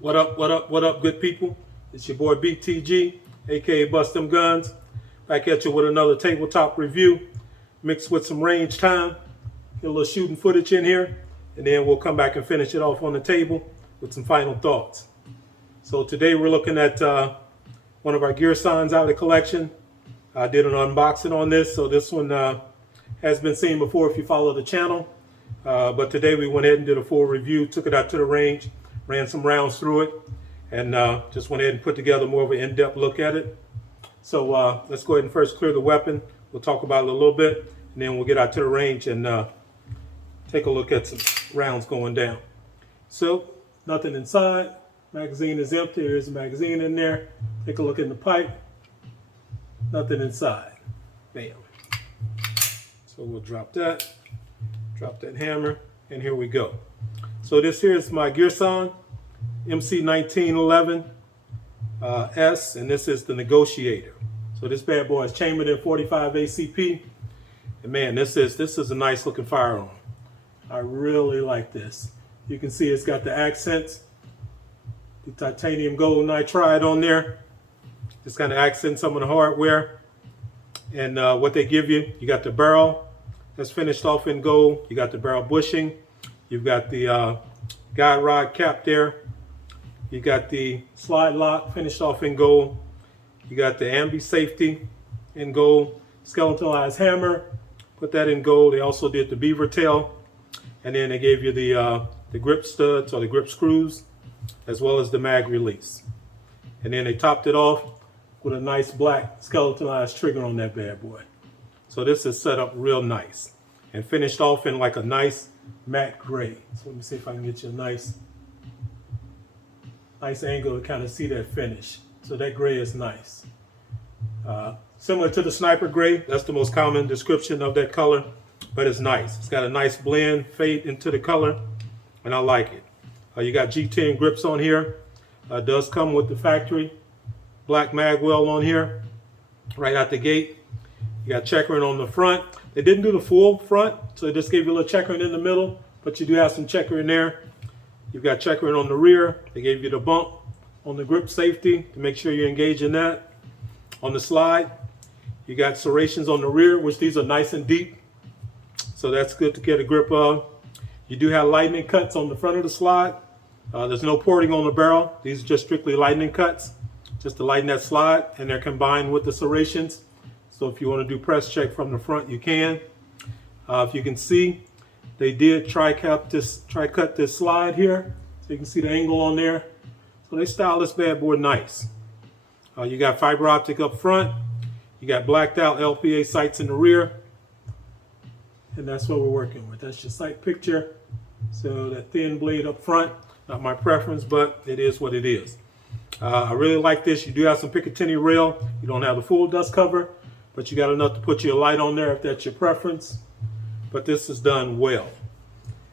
What up, what up, what up, good people? It's your boy BTG, aka Bust Them Guns, back at you with another tabletop review, mixed with some range time. Get a little shooting footage in here, and then we'll come back and finish it off on the table with some final thoughts. So today we're looking at one of our Girsans out of the collection. I did an unboxing on this, so this one has been seen before if you follow the channel. But today we went ahead and did a full review, took it out to the range, ran some rounds through it, and just went ahead and put together more of an in-depth look at it. So let's go ahead and first clear the weapon. We'll talk about it a little bit, and then we'll get out to the range and take a look at some rounds going down. So nothing inside. Magazine is empty. There's a magazine in there. Take a look in the pipe. Nothing inside. Bam. So we'll drop that hammer, and here we go. So this here is my Girsan MC1911 S, and this is the Negotiator. So this bad boy is chambered in 45acp, and man, this is a nice looking firearm. I really like this. You can see it's got the accents, the titanium gold nitride on there. Just kind of accent some of the hardware, and what they give you. You got the barrel that's finished off in gold. You got the barrel bushing. You've got the guide rod cap there. You got the slide lock finished off in gold. You got the ambi safety in gold. Skeletonized hammer, put that in gold. They also did the beaver tail, and then they gave you the grip studs or the grip screws, as well as the mag release. And then they topped it off with a nice black skeletonized trigger on that bad boy. So this is set up real nice and finished off in like a nice matte gray. So let me see if I can get you a nice angle to kind of see that finish. So that gray is nice. Similar to the sniper gray, that's the most common description of that color, but it's nice. It's got a nice blend, fade into the color, and I like it. You got G10 grips on here. It does come with the factory black mag well on here, right out the gate. You got checkering on the front. They didn't do the full front, so they just gave you a little checkering in the middle, but you do have some checkering there. You've got checkering on the rear. They gave you the bump on the grip safety to make sure you're engaging that. On the slide, you got serrations on the rear, which these are nice and deep, so that's good to get a grip of. You do have lightning cuts on the front of the slide. There's no porting on the barrel. These are just strictly lightning cuts, just to lighten that slide, and they're combined with the serrations. So if you want to do press check from the front, you can. If you can see, they did tri-cut this slide here, so you can see the angle on there. So they styled this bad boy nice. You got fiber optic up front. You got blacked out LPA sights in the rear, and that's what we're working with. That's your sight picture. So that thin blade up front, not my preference, but it is what it is. I really like this. You do have some Picatinny rail. You don't have the full dust cover, but you got enough to put your light on there if that's your preference. But this is done well.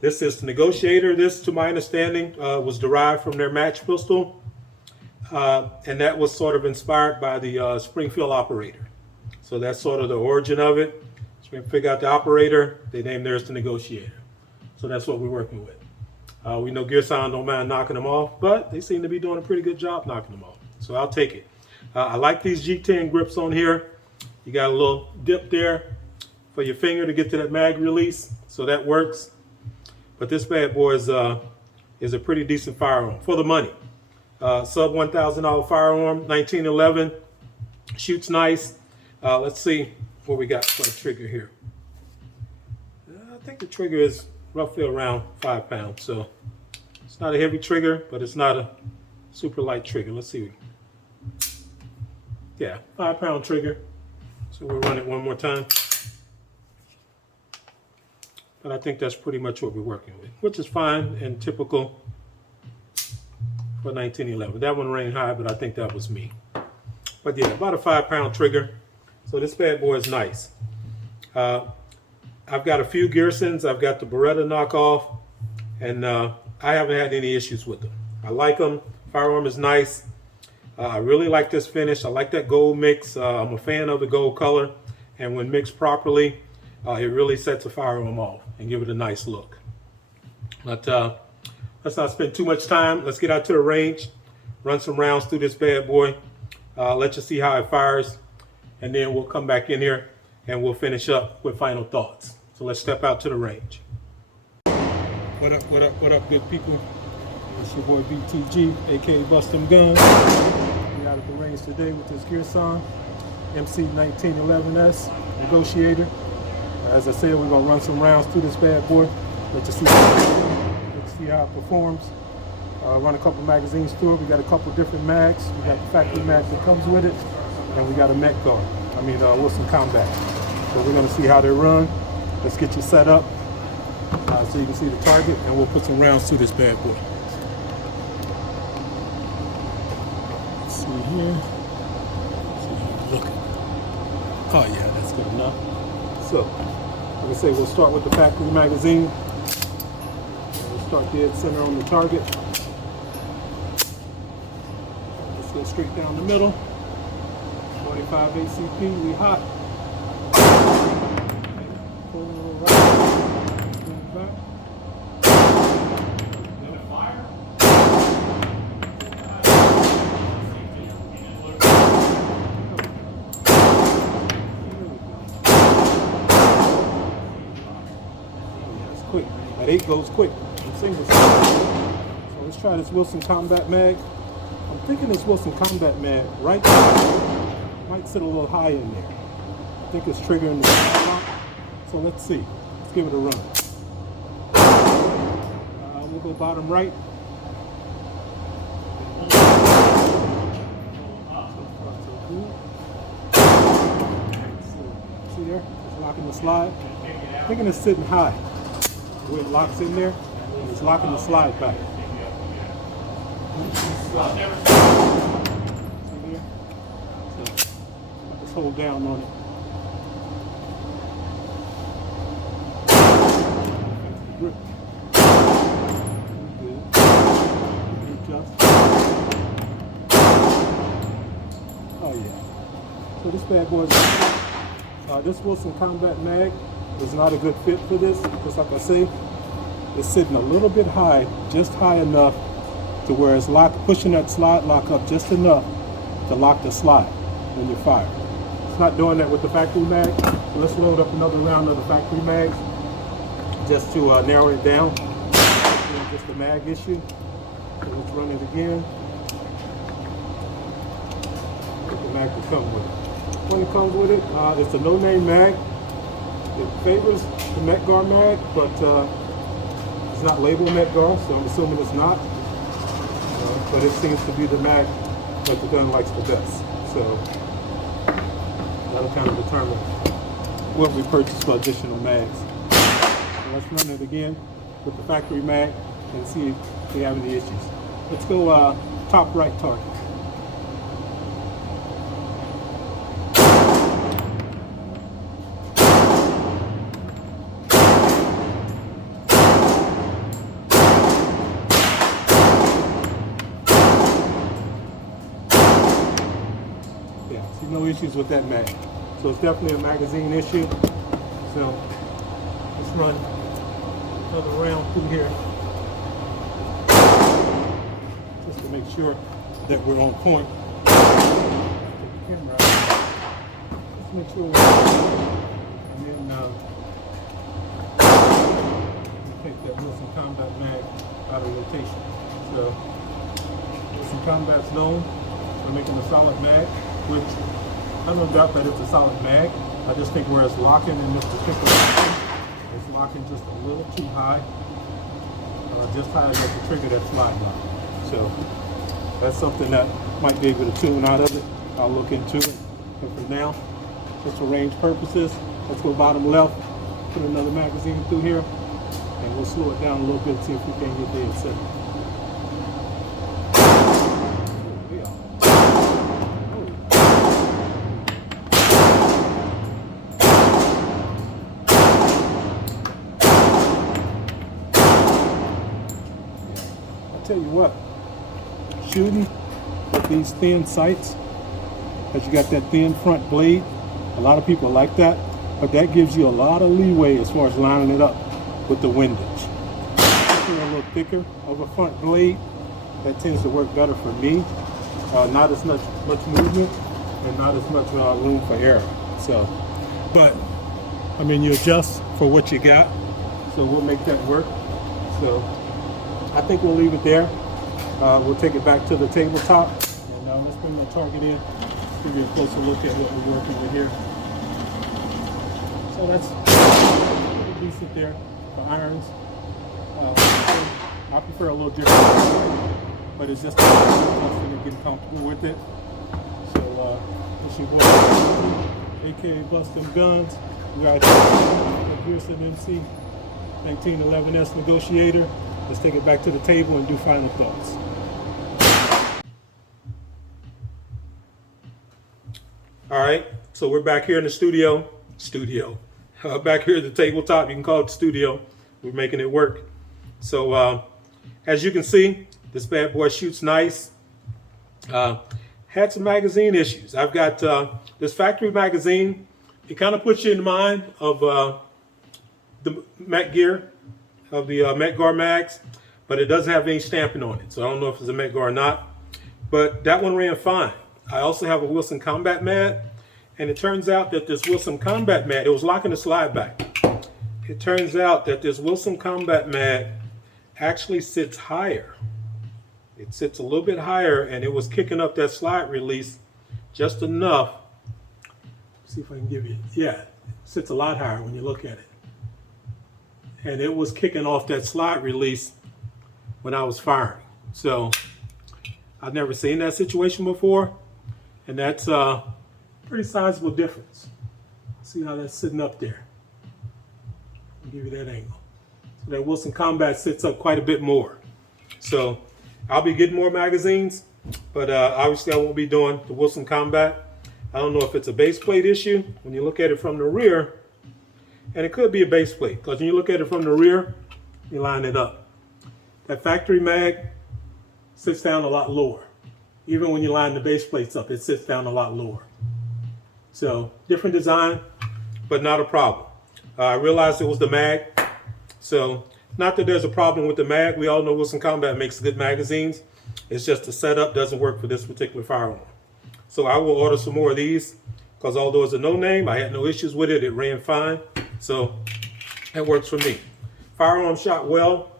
This is the Negotiator. This, to my understanding, was derived from their match pistol, and that was sort of inspired by the Springfield operator. So that's sort of the origin of it. So we figure out the operator, they named theirs the Negotiator. So that's what we're working with. We know Girsan don't mind knocking them off, but they seem to be doing a pretty good job knocking them off. So I'll take it. I like these G10 grips on here. You got a little dip there for your finger to get to that mag release, so that works. But this bad boy is a pretty decent firearm for the money. Sub $1,000 firearm, 1911. Shoots nice. Let's see what we got for a trigger here. I think the trigger is roughly around 5 pounds, so it's not a heavy trigger, but it's not a super light trigger. Let's see. Yeah, 5 pound trigger. So we'll run it one more time. But I think that's pretty much what we're working with, which is fine and typical for 1911. That one ran high, but I think that was me. But yeah, about a 5 pound trigger. So this bad boy is nice. I've got a few Girsans. I've got the Beretta knockoff, and I haven't had any issues with them. I like them. Firearm is nice. I really like this finish. I like that gold mix. I'm a fan of the gold color, and when mixed properly, it really sets a firearm off and give it a nice look. But let's not spend too much time. Let's get out to the range, run some rounds through this bad boy. Let you see how it fires, and then we'll come back in here and we'll finish up with final thoughts. So let's step out to the range. What up, what up, what up, good people? It's your boy BTG, aka Bust Them Guns. We out at the range today with this Girsan MC1911S Negotiator. As I said, we're gonna run some rounds through this bad boy. Let's see how it performs. Run a couple magazines through it. We got a couple different mags. We got the factory mag that comes with it, and we got a Met guard. Wilson Combat. So we're gonna see how they run. Let's get you set up so you can see the target, and we'll put some rounds through this bad boy. Let's see here. Let's see how it's looking. Oh yeah, that's good enough. So, like I say, we'll start with the factory magazine. We'll start dead center on the target. Let's go straight down the middle. 45acp, we hot. Pull a little right. Pull back. Fire. Quick. That 8 goes quick. Single. So let's try this Wilson Combat mag. I'm thinking this Wilson Combat mag right now might sit a little high in there. I think it's triggering the lock. So let's see. Let's give it a run. We'll go bottom right. See there? It's locking the slide. I'm thinking it's sitting high. Where it locks in there, and it's locking the slide back. See there? So, just hold down on it. Grip. Good. Adjust. Oh yeah. So this bad boy's this Wilson Combat mag is not a good fit for this, just like I say. It's sitting a little bit high, just high enough to where it's pushing that slide lock up just enough to lock the slide when you fire. It's not doing that with the factory mag. So let's load up another round of the factory mags just to narrow it down. Just a mag issue. So let's run it again. What the mag will come with it. When it comes with it, it's a no-name mag. It favors the Met guard mag, but it's not labeled Met guard, so I'm assuming it's not. But it seems to be the mag that the gun likes the best. So that'll kind of determine what we purchase for additional mags. So let's run it again with the factory mag and see if we have any issues. Let's go top right target. No issues with that mag. So it's definitely a magazine issue. So let's run another round through here just to make sure that we're on point. Take the camera out. Let's make sure we're on point. And then take that Wilson Combat mag out of rotation. So Wilson Combat's known for making a solid mag, which I don't doubt that it's a solid mag. I just think where it's locking in this particular case, it's locking just a little too high, just high enough to trigger that slide lock. So that's something that might be able to tune out of it. I'll look into it. But for now, just for range purposes, let's go bottom left, put another magazine through here, and we'll slow it down a little bit, see if we can get dead center. Tell you what, shooting with these thin sights, because you got that thin front blade, a lot of people like that, but that gives you a lot of leeway as far as lining it up with the windage. A little thicker of a front blade. That tends to work better for me. Not as much movement and not as much room for error. So, but I mean, you adjust for what you got. So we'll make that work. So I think we'll leave it there. We'll take it back to the tabletop. And let's bring the target in. Give you a closer look at what we're working with here. So that's pretty decent there for irons. I prefer a little different, but it's just adjusting and getting comfortable with it. So this your boy, aka Bustin' Guns. We got the Girsan MC 1911S Negotiator. Let's take it back to the table and do final thoughts. All right, so we're back here in the studio. Back here at the tabletop. You can call it the studio. We're making it work. So as you can see, this bad boy shoots nice. Had some magazine issues. I've got this factory magazine. It kind of puts you in mind of the Met gear, of the Met Gar mags, but it doesn't have any stamping on it. So I don't know if it's a Met Gar or not, but that one ran fine. I also have a Wilson Combat mag, and it turns out that this Wilson Combat mag, it was locking the slide back. It turns out that this Wilson Combat mag actually sits higher. It sits a little bit higher, and it was kicking up that slide release just enough. See if I can give you, yeah, it sits a lot higher when you look at it. And it was kicking off that slide release when I was firing. So I've never seen that situation before, and that's a pretty sizable difference. See how that's sitting up there? I'll give you that angle. So that Wilson Combat sits up quite a bit more. So I'll be getting more magazines, but obviously I won't be doing the Wilson Combat. I don't know if it's a base plate issue when you look at it from the rear, and it could be a base plate, because when you look at it from the rear, you line it up. That factory mag sits down a lot lower. Even when you line the base plates up, it sits down a lot lower. So different design, but not a problem. I realized it was the mag. So not that there's a problem with the mag. We all know Wilson Combat makes good magazines. It's just the setup doesn't work for this particular firearm. So I will order some more of these, because although it's a no name, I had no issues with it. It ran fine. So that works for me. Firearm shot well.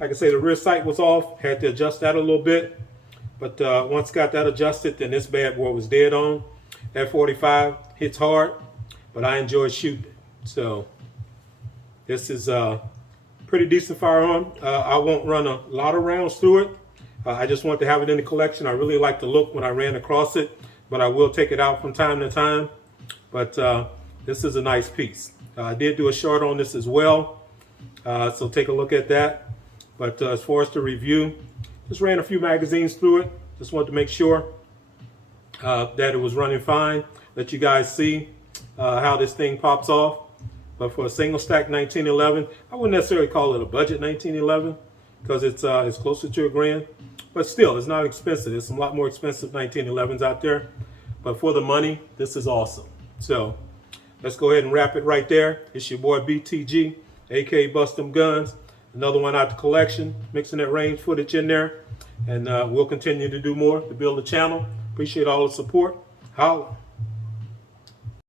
Like I say, the rear sight was off. Had to adjust that a little bit. But once got that adjusted, then this bad boy was dead on. That 45 hits hard, but I enjoy shooting. So this is a pretty decent firearm. I won't run a lot of rounds through it. I just want to have it in the collection. I really like the look when I ran across it, but I will take it out from time to time. But this is a nice piece. I did do a short on this as well, so take a look at that. But as far as the review, just ran a few magazines through it. Just wanted to make sure that it was running fine. Let you guys see how this thing pops off. But for a single stack 1911, I wouldn't necessarily call it a budget 1911, because it's closer to $1,000. But still, it's not expensive. There's some lot more expensive 1911s out there. But for the money, this is awesome. So let's go ahead and wrap it right there. It's your boy BTG, aka Bustin' Guns. Another one out the collection, mixing that range footage in there. And we'll continue to do more to build the channel. Appreciate all the support. Holla.